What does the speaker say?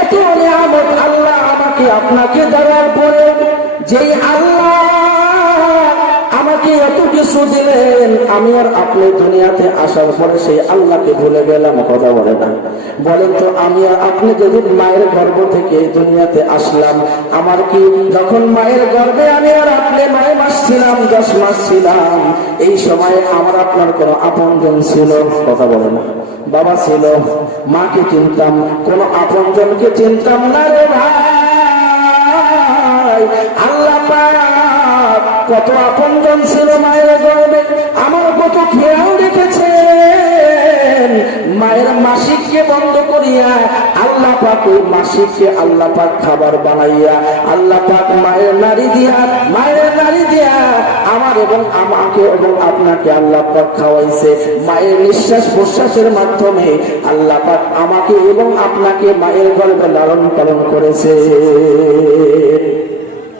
এত নিয়ামত আল্লাহ আমাকে আপনাকে দেওয়ার পরে যেই আল্লাহ আমাকে এত কিছু দিলেন, আমি আর আপনি দুনিয়াতে আসার পরে সেই আল্লাহকে ভুলে গেলাম। কথা বলে না? বলেন তো, আমি আর আপনি যদি মায়ের গর্ভ থেকে দুনিয়াতে আসলাম, আমার কি যখন মায়ের গর্ভে আমি আর আপনি 9 মাস ছিলাম, 10 মাস ছিলাম, এই সময় আমার আপনার কোনো আপনজন ছিল? কথা বলে না? বাবা ছিল, মাকে চিনতাম, কোন আপনজনকে চিনতাম না রে ভাই। আল্লাহ পাক কত আপনজন ছিল মায়ের গর্ভে, আমার কত খেয়াল রেখেছেন। মায়ের মাসিককে বন্ধ করিয়া আল্লাহ পাক ওই মাসিককে আল্লাহ পাক খাবার বানাইয়া আল্লাহ পাক মায়ের নারী দিয়া আমার এবং আমাকে এবং আপনাকে আল্লাহ পাক খাওয়াইছে। মায়ের নিঃশ্বাস প্রশ্বাসের মাধ্যমে আল্লাহ পাক আমাকে এবং আপনাকে মায়ের গর্ভে লালন পালন করেছে।